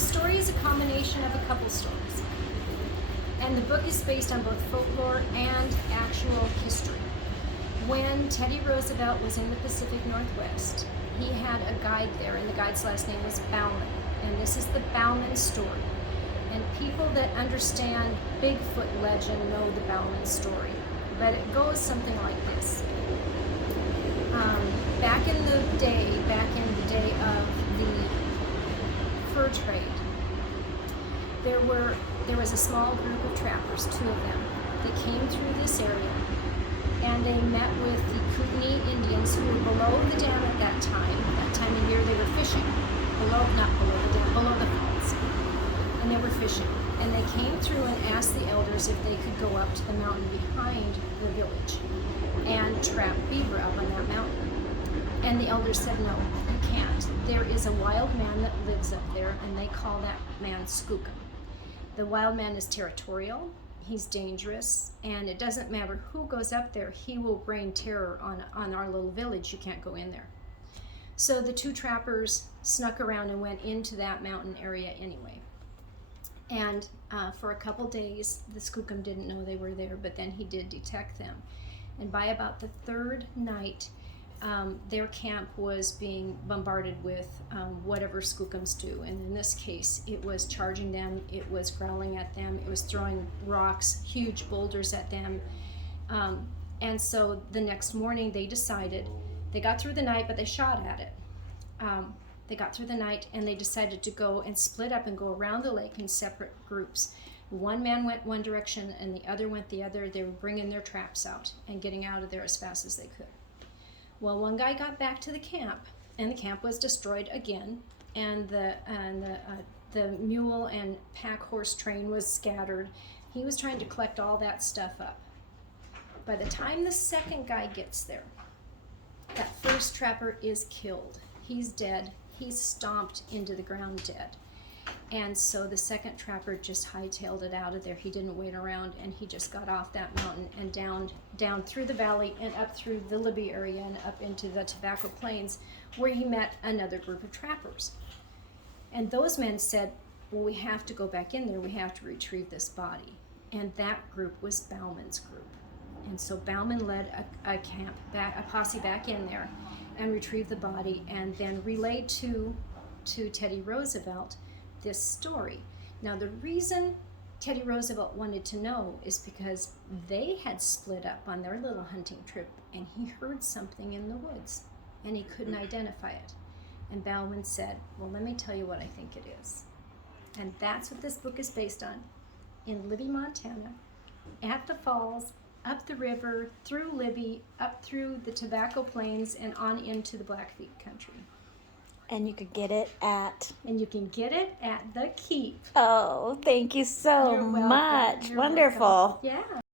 the story is a combination of a couple stories. And the book is based on both folklore and actual history. When Teddy Roosevelt was in the Pacific Northwest, he had a guide there, and the guide's last name was Bauman. And this is the Bauman story. And people that understand Bigfoot legend know the Bauman story. But it goes something like this. Back in the day of the fur trade, there was a small group of trappers, 2 of them, that came through this area, and they met with the Kootenai Indians who were below the dam at that time of year. They were fishing, not below the dam, below the falls, and they were fishing. And they came through and asked the elders if they could go up to the mountain behind the village and trap beaver up on that mountain. And the elders said, no, you can't. There is a wild man that lives up there, and they call that man Skookum. The wild man is territorial, he's dangerous, and it doesn't matter who goes up there, he will rain terror on our little village. You can't go in there. So the 2 trappers snuck around and went into that mountain area anyway. And for a couple days, the Skookum didn't know they were there, but then he did detect them. And by about the 3rd night, their camp was being bombarded with whatever Skookums do. And in this case, it was charging them, it was growling at them, it was throwing rocks, huge boulders at them. And so the next morning they decided, they got through the night, but they shot at it. They got through the night and they decided to go and split up and go around the lake in separate groups. One man went one direction and the other went the other. They were bringing their traps out and getting out of there as fast as they could. Well, one guy got back to the camp, and the camp was destroyed again, and the mule and pack horse train was scattered. He was trying to collect all that stuff up. By the time the second guy gets there, that first trapper is killed. He's dead. He's stomped into the ground dead. And so the second trapper just hightailed it out of there. He didn't wait around, and he just got off that mountain and down through the valley and up through the Libby area and up into the Tobacco Plains, where he met another group of trappers. And those men said, well, we have to go back in there. We have to retrieve this body. And that group was Bauman's group. And so Bauman led a posse back in there and retrieved the body, and then relayed to Teddy Roosevelt this story. Now, the reason Teddy Roosevelt wanted to know is because they had split up on their little hunting trip, and he heard something in the woods, and he couldn't identify it. And Bauman said, well, let me tell you what I think it is. And that's what this book is based on. In Libby, Montana, at the falls, up the river, through Libby, up through the Tobacco Plains, and on into the Blackfeet country. And you could get it at... And you can get it at the Keep. Oh, thank you so You're welcome. much. You're Wonderful. welcome. Yeah.